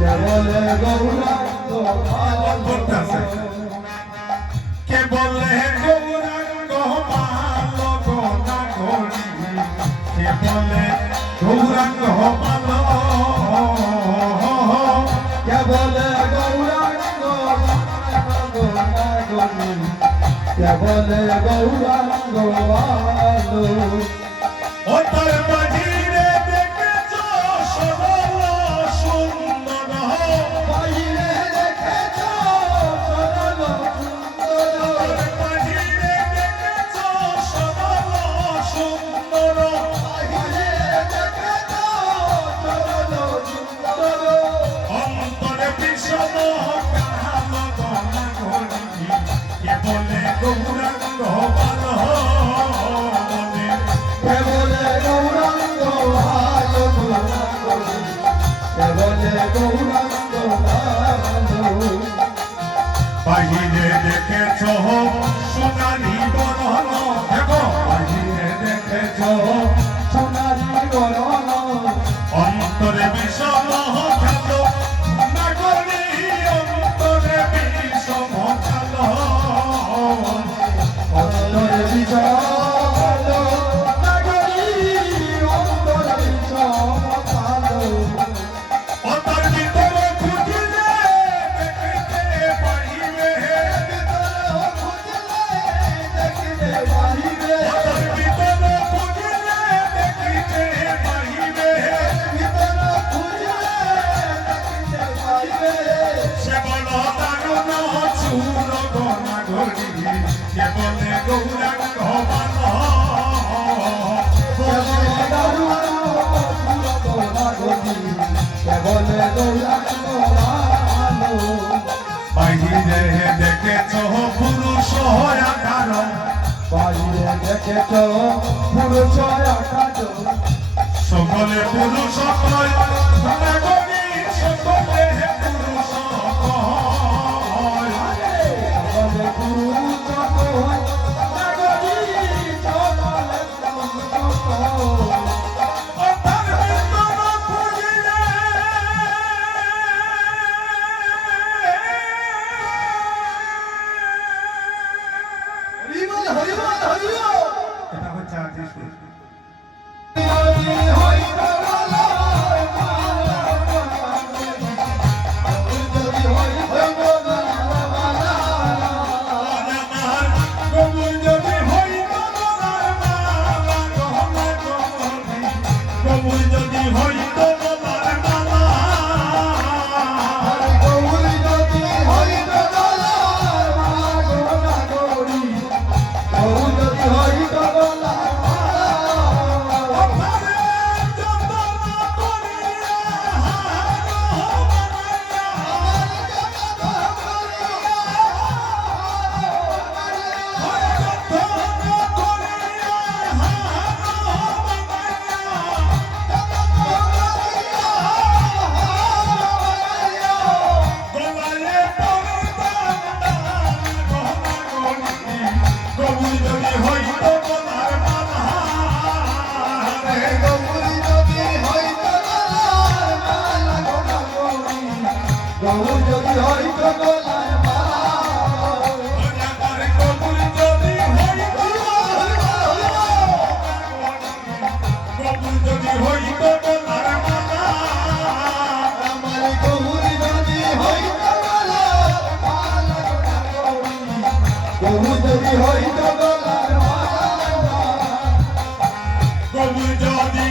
কেবলে গৌরাঙ্গ করতেছে কে বলে গৌরাঙ্গ ভালো গোনা করি কে বলে গৌরাঙ্গ ভালো কেবলে গৌরাঙ্গ কেবলে গৌরাঙ্গ ও তার বাহিরে দেখেছ সরল সুন্দর বাহিরে দেখেছ সরল সুন্দর বাহিরে দেখেছ সরল সুন্দর বাহিরে দেখেছ সরল সুন্দর অন্তরে বিষম কালো গলা ঘড়ি কে বলে গৌরাঙ্গ ভালো কেবলে গৌরাঙ্গ ভালো কেবলে গৌরাঙ্গ ভালো বাহিরে দেখেছ সোনালি বরণ দেখো বাহিরে দেখেছ সোনারি বরণ অন্তরে বিষম কালো নাগরী অন্তরে বিষম কালো অন্তরে বিশাল নগরী অন্তরে বিশাল অন্তর ভিতরে খুঁজিলে দেখতে পাইবে দেখিতে পাইবে অন্তর ভিতরে খুঁজিলে দেখতে পাইবে ভিতর খুঁজিলে দেখিতে পাইবে সে বল দারুণ চূর গনা ঘড়ি কে বলে গৌরাঙ্গ ভালো কেবলে দারুণ নগরী কেবলে গৌরাঙ্গ ভালো বাহিরে দেখেছ পুরুষ আকার বাহিরে দেখেছ পুরুষ আকাশ সকলে পুরুষ কয় নাগরী সকলে পুরুষ কয় সকলে পুরুষ কয় নাগরী সকলে পুরুষ কয় অন্তর ভিতর খুঁজিলে হরিবল হরিবল হরিবল এটা হচ্ছে আর্টিস্ট কবুল যদি হইত তোমার মালা গহনা গহনি কবুল যদি হইত তোমার মালা কবুল যদি হইত তোমার মালা যদি হইত গলায় মালা আমার কবুল যদি হইত কবুল যদি হইত তোমার মালা আমার গৌরী যদি হইত গলার মালা গৌরী যদি হইত গলার মালা কবুল যদি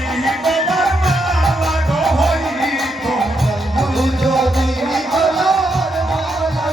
তোমার মালা গো হইত গৌরী যদি গলার মালা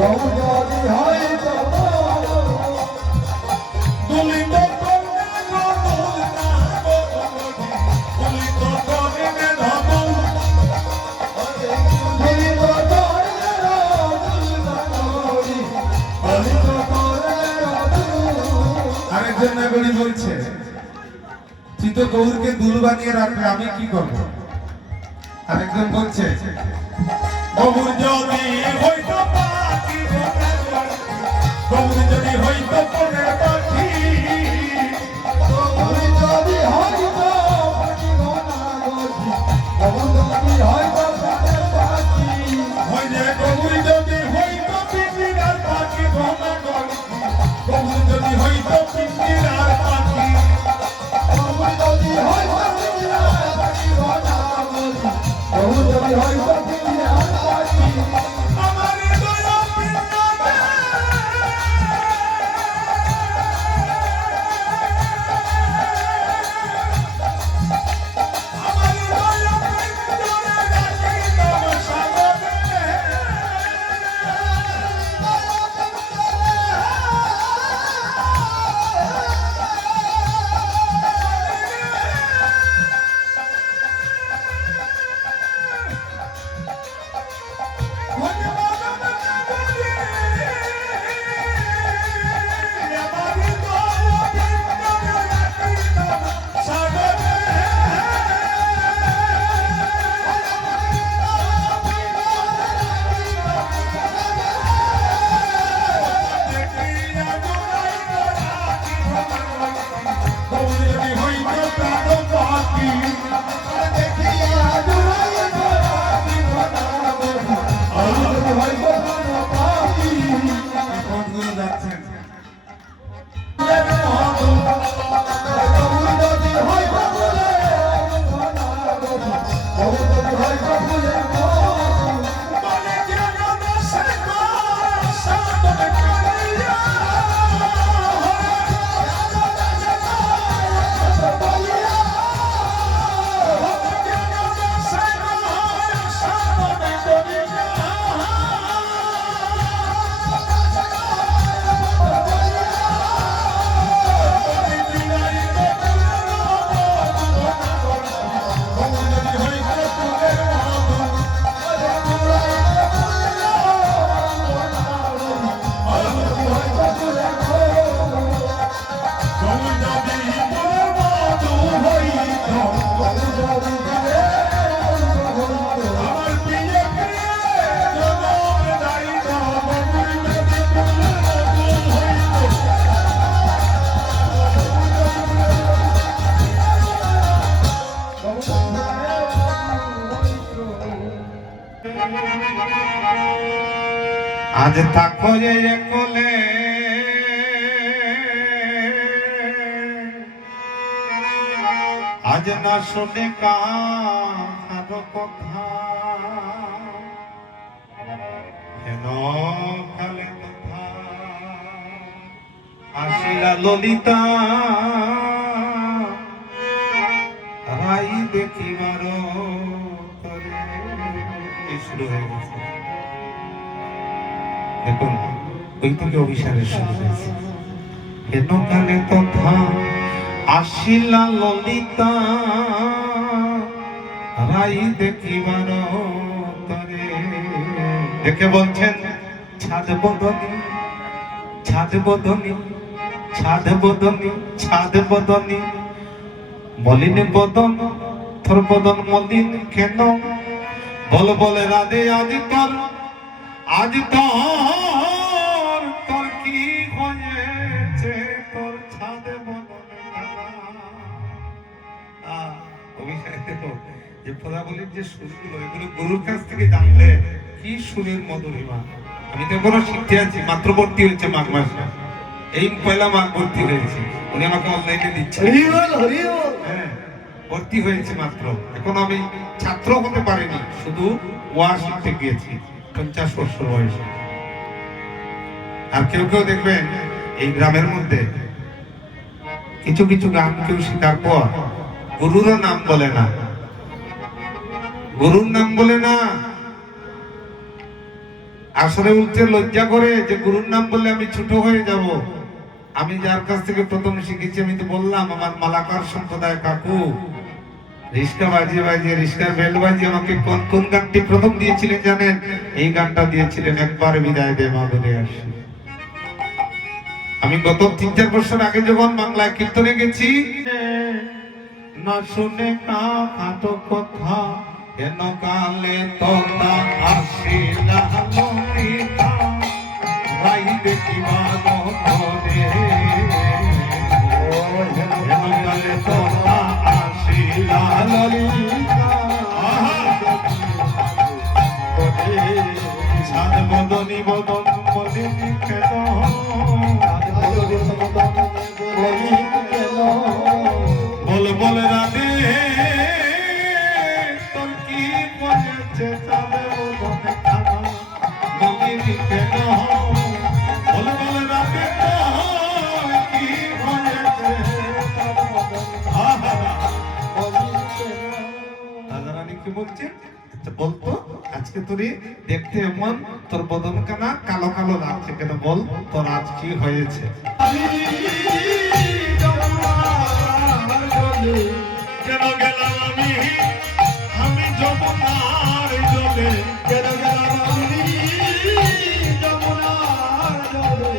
গৌর যদি হয় তো দুলিত করবে ধবল না গো দুলিত করবে ধবল আরেকজন নাগরিক বলছে তুই তো গৌরকে দুল বানিয়ে রাখবে, আমি কি করব? আরেকজন বলছে গৌর যদি হইতো পাখি গৌর যদি হইতো কোনের পাখি যদি হয় তো হয় যে গৌর যদি হইতো পিঞ্জিরার পাখি ঘনা গল গৌর যদি হইতো পিঞ্জিরার পাখি আমার দয়া পিঞ্জাবে আমার দয়া পিঞ্জাবে রাখি তব সাগরে পথগুলো যাচ্ছেন আজ থাকো যে কোলে আজ না শুনে কারো কথা হেন কালে কথা আসিলা ললিতা রাই দেখিবার করে শুরু হয়ে গেছে। দেখুন ওই থেকে অভিসারের শুরু হয়েছে। হেন কালে তথা আসিলা ললিতা রাই দেখিবার তরে দেখে বলছেন ছাদ বদনি ছাদ বদনি ছাদ বদনি ছাদ বদনি মলিন বদন তোর বদন মলিন কেন বল বলে রাধে আজ তোর তোর কি হয়েছে তোর ছাদে যে পদাবলীর যে সুরগুলো এগুলো গুরুর কাছ থেকে জানলে কি সুরের মধুরিমা। আমি তো এখনো শিখতে আছি, মাত্র ভর্তি হয়েছে মাঘ মাসে, এই পয়লা মাঘ ভর্তি হয়েছে, উনি আমাকে অনলাইনে দিচ্ছে। হ্যাঁ ভর্তি হয়েছে মাত্র, এখন আমি ছাত্র হতে পারিনি, শুধু ওয়াজ শিখতে গিয়েছি 50 বছর বয়সে। আর কেউ কেউ দেখবেন এই গ্রামের মধ্যে কিছু কিছু গান কেউ শেখার পর গুরুরও নাম বলে না, গুরুর নাম বলে না, আসলে উঠতে লজ্জা করে যে গুরুর নাম বললে আমি ছোট হয়ে যাব। আমি যার কাছ থেকে প্রথম শিখেছি, আমি তো বললাম আমার মালাকার সম্প্রদায় কাকু রিস্কা বাজিয়ে বাজিয়ে রিস্কার বেল বাজিয়ে আমাকে কোন কোন গানটি প্রথম দিয়েছিলেন জানেন? এই গানটা দিয়েছিলেন, একবার বিদায় দে মা বলে আসি। আমি গত 3-4 বছর আগে যখন বাংলায় কীর্তনে গেছি, না শুনে কাটো কথা কেন কালে তোতা আসিলা ললিতা রাই দেখিবা ঘরে কেন কালে তোতা আসিলা ললিতা সাদ বদনি বদন বদনি কেন বল বল রাধে তোর কি বলেছে চাঁদে বদনে খানা বলিনি কেন বল বল রাধে তোর কি বলেছে রাধারানী কি বলছে বলতো আজকে তোরে দেখতে এমন তোর বদন কানা কালো কালো লাগছে কেন, বল তোর আজ কি হয়েছে? কেন গেলাম আমি যমুনার জলে, কেন গেলাম আমি যমুনার জলে,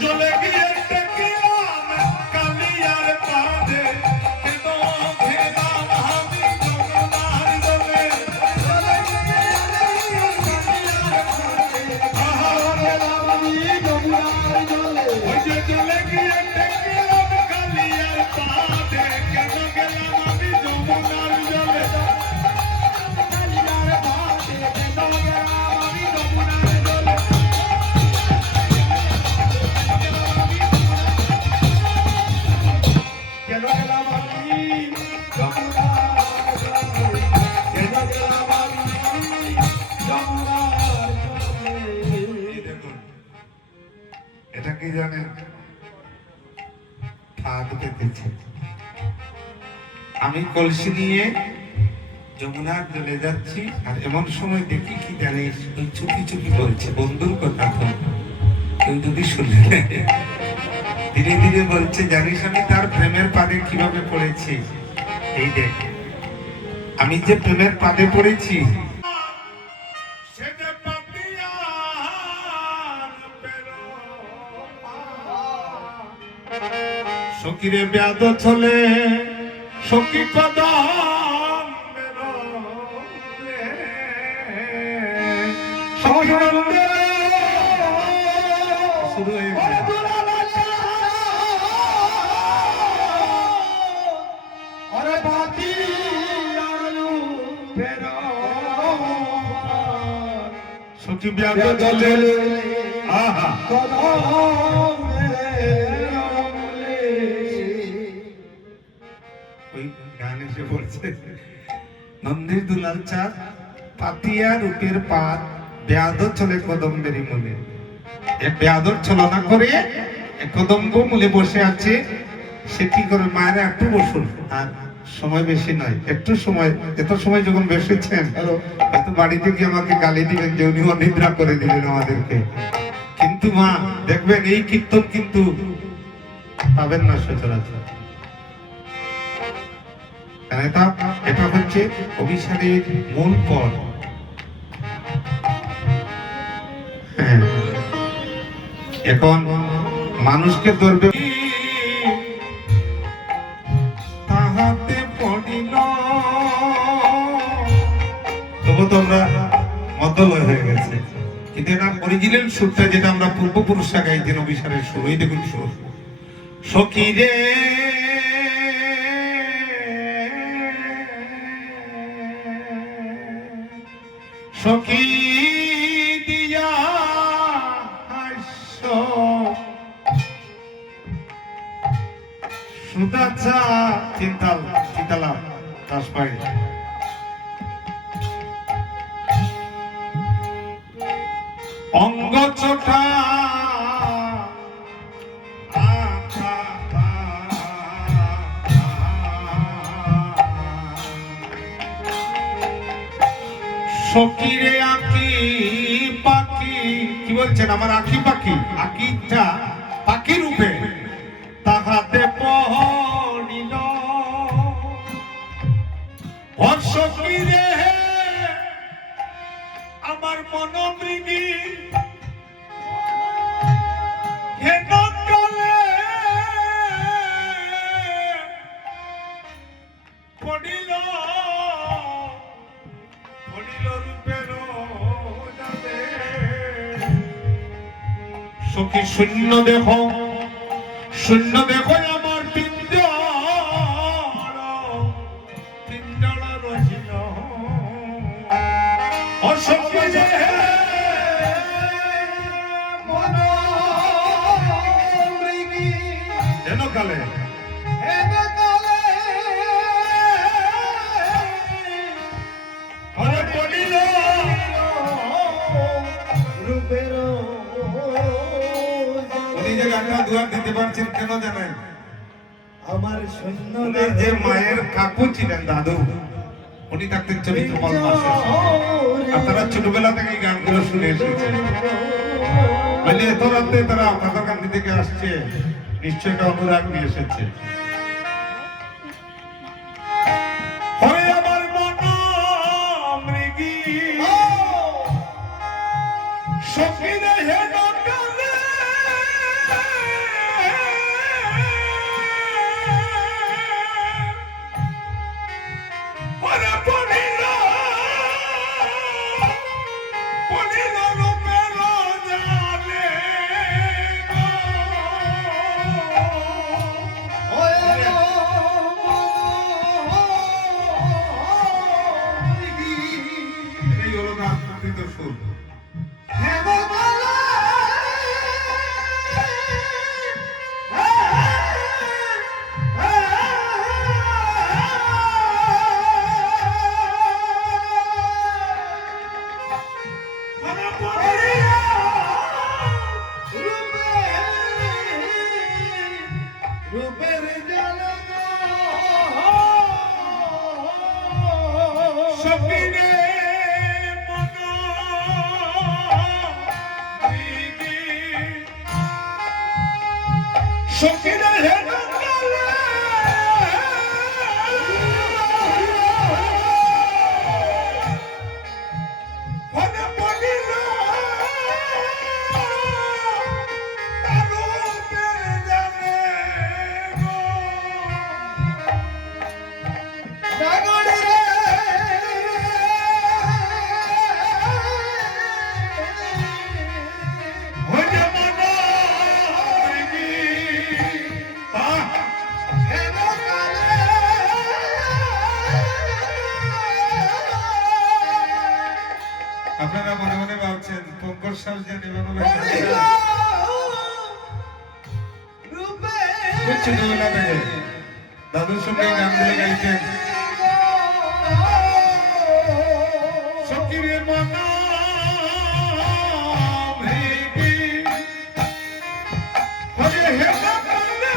জলে গিয়ে দেখলাম কালিয়ার পাদে, কেন গেলাম আমি যমুনার জলে, জলে গিয়ে গেলাম আমি যমুনার জলে, ওই যে জলে গিয়ে দেখলাম কালিয়ার পাদে, কেন গেলাম আমি যমুনার জলে, কালিয়ার পাদে, কেন গেলাম আমি যমুনার জলে, কেন গেলাম আমি যমুনার জলে, কেন গেলাম আমি যমুনার জলে। দেখুন এটা কি জানেন? ফাঁদ পেতেছে। আমি কলসি নিয়ে যমুনার জলে যাচ্ছি, আর এমন সময় দেখি কি জানিস ওই চুপি চুপি বলছে বন্ধুর কথা, তো তুই যদি শুনলে ধীরে ধীরে বলছে, জানিস আমি তার প্রেমের পাদে কিভাবে পড়েছি? এই দেখ আমি যে প্রেমের পাদে পড়েছি, সকিরে ব্যাদ চলে সকি কদম শুরু হয়ে গেছে। সকি ব্যাদ চলে আহা গান এসে পড়ছে, নন্দীর দুলাল চাঁদ পাতিয়া রূপের পাত ব্যাদ চলে কদম্বেরই মূলে। ব্যাদর ছলনা করে কদম্ব মূলে বসে আছে। সে কি করে, মায়েরা একটু বসুন, আর সময় বেশি নয়, একটু সময়, এত সময় যখন বসেছেন হয়তো বাড়িতে গিয়ে আমাকে গালি দিবেন যে উনি অনিদ্রা করে দিবেন আমাদেরকে, কিন্তু মা দেখবেন এই কীর্তন কিন্তু পাবেন না সচরাচর। এটা হচ্ছে অভিসারের মূল পদ। এখন মানুষকে ধরবে তাহাতে পড়িল, তবু তো আমরা মদ্যলয় হয়ে গেছে, কিন্তু এটা অরিজিনাল সুরটা যেটা আমরা পূর্বপুরুষরা গাইতেন অভিসারের সুর। এই দেখুন সুর, সখী রে সখী দিয়া হাস্য সুদাচা চিন্তালা দাসপাই অঙ্গ চোটা সকিরে আঁকি পাখি বলছেন আমার আঁখি পাখি, আঁখিটা পাখি রূপে তাহাতে পড়িল অসখী রে আমার মনোমৃগী হেন কালে পড়িল পড়িল রূপের জালে। সখী শূন্য দেহ শূন্য দেখো আমার পিঞ্জর রহিল অসখী রে মনোমৃগী হেন কালে হেন কালে আরে পড়িল রূপের উনি যে গানটা দুয়ার দিতে পারছেন কেন জানেন? আমার সৈন্য উনি যে মায়ের কাকু ছিলেন দাদু, উনি থাকতেন চরিত্রমল মাসে। আপনারা ছোটবেলা থেকে এই গানগুলো শুনে এসেছেন। বলে এত রাতে তারা আপনাদের কান্দি থেকে আসছে, নিশ্চয় একটা অনুরাগ নিয়ে এসেছে। হরে আমার মনোমৃগী সখী রে হেন কালে ওরে পড়িল পড়িল রূপের জালে এই হলো তার প্রকৃত সুর। রূপের জাল সখী রে মনোমৃগী সখী রে হেন কালে ওরে পড়িল তার রূপের জালে গো। নাগরি রে ওরে মনোমৃগী আহ হেন কালে আপনারা মনে মনে ভাবছেন পঙ্কজ সাহেব যে নিবেদন পড়িল রূপে ছোটবেলা থেকে দাদুর সঙ্গে এই গানগুলো গাইতেন। সখী রে মনোমৃগী ওরে হেন কালে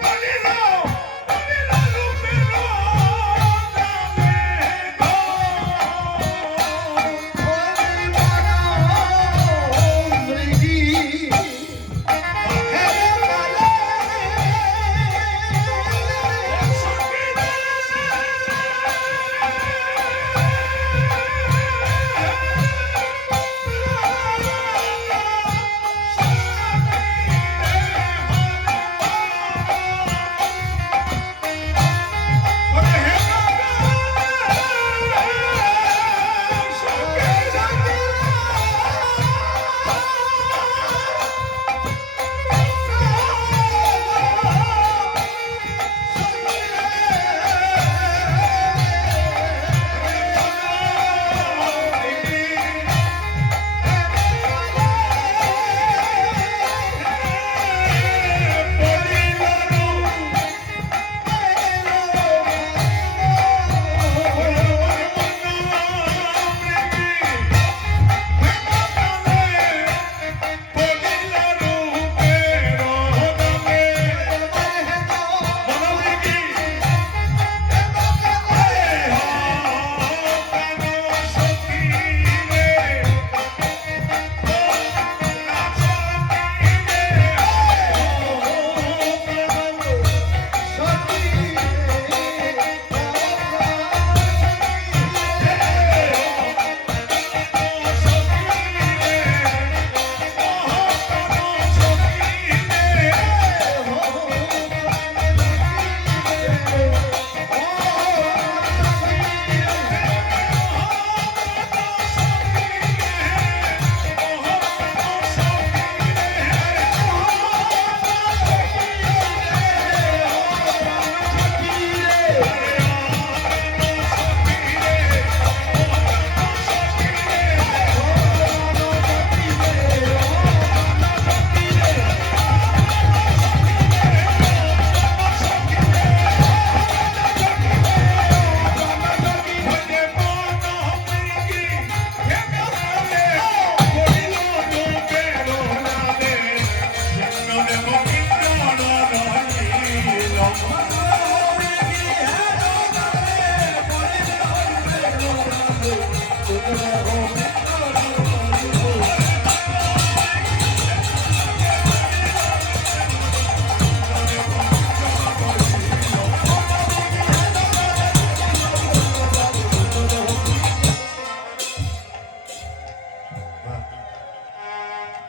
পড়িল পড়িল রূপের জালে গো। মৃগী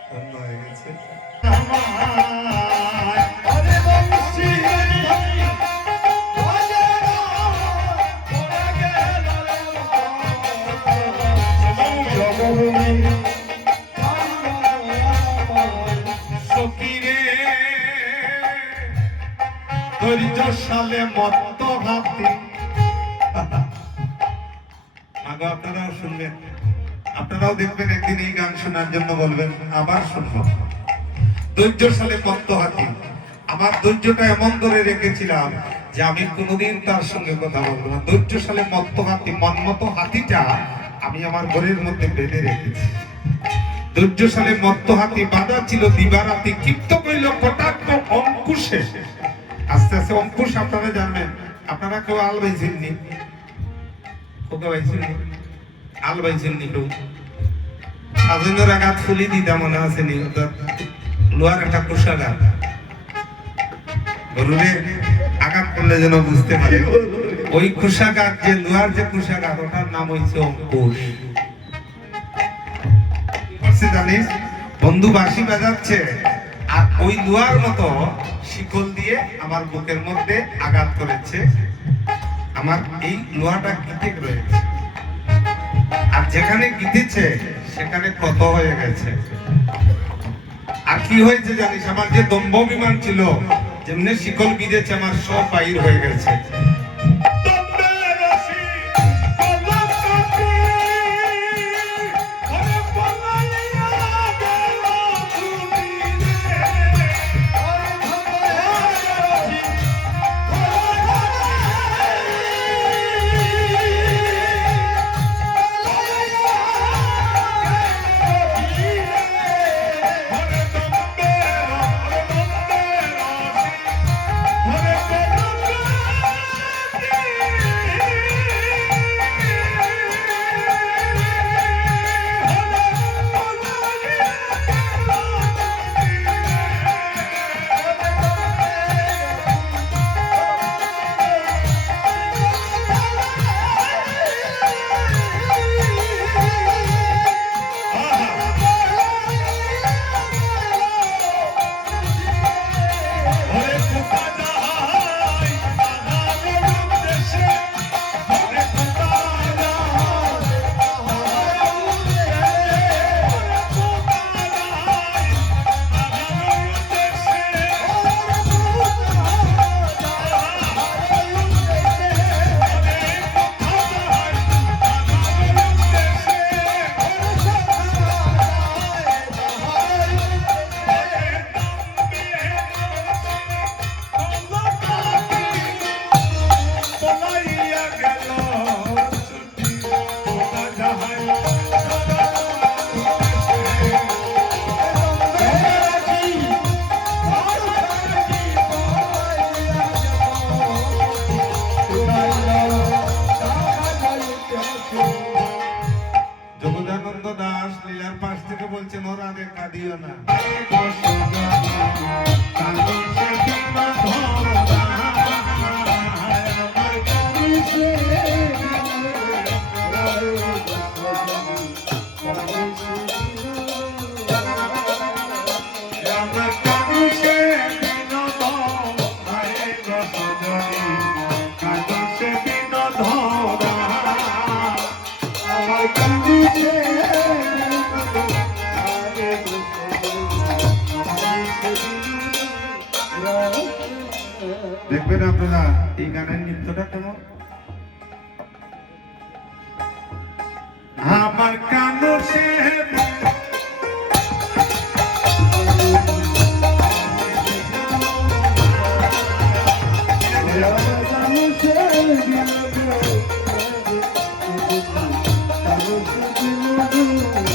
ধন্য হয়ে গেছে। আরে বংশী বাজে না ওরা গেল জগবুমি সখীরে ধৈর্য সালে মত্ত হাতি। আগে আপনারাও শুনবেন, আপনারাও দেখবেন একদিন এই গান শোনার জন্য বলবেন আবার শুনবো। ধৈর্য সালে মত্ত হাতি। আমার ধৈর্যটা এমন ধরে রেখেছিলাম যে আমি কোনোদিন তার সঙ্গে কথা বলবো না। ধৈর্য সালে মত্ত হাতি, মনমতো হাতিটা আমি আমার ঘরের মধ্যে বেঁধে রেখেছি। ধৈর্য সালে মত্ত হাতি বাঁধা ছিল দিবারাতি, ক্ষিপ্ত কইল কটাক্ষ অঙ্কুশে। আস্তে আস্তে অঙ্কুশ আপনারা জানবেন, আপনারা কেউ আল বাইছেননি? ওকে বাইছেননি? আল বাইছেননি কেউ? সাজনের আঘাত ফুলি দিতা মনে আছে নি? লোহার একটা কুশাঘাত, গরুরে আঘাত করলে যেন বুঝতে পারে। ওই কুশাঘাত, যে লোহার যে কুশাঘাত, ওটার নাম হইছে অঙ্কুশ। জানিস বন্ধু বাঁশি বাজাচ্ছে আর ওই লোহার মতো শিকল দিয়ে আমার বুকের মধ্যে আঘাত করেছে। আমার এই লোহাটা গিটে রয়েছে, আর যেখানে গিটেছে সেখানে ক্ষত হয়ে গেছে। আর কি হয়েছে জানিস? আমার যে দম্ভ বিমান ছিল, যেমনি শিকল বিঁধেছে, আমার সব বাইর হয়ে গেছে। জগদানন্দ দাস লীলার পাশ থেকে বলছেন, ওরা দেখা দিও না। দেখবেন আপনারা এই গানের নৃত্যটা কেমন। আমার কানো সে Thank you.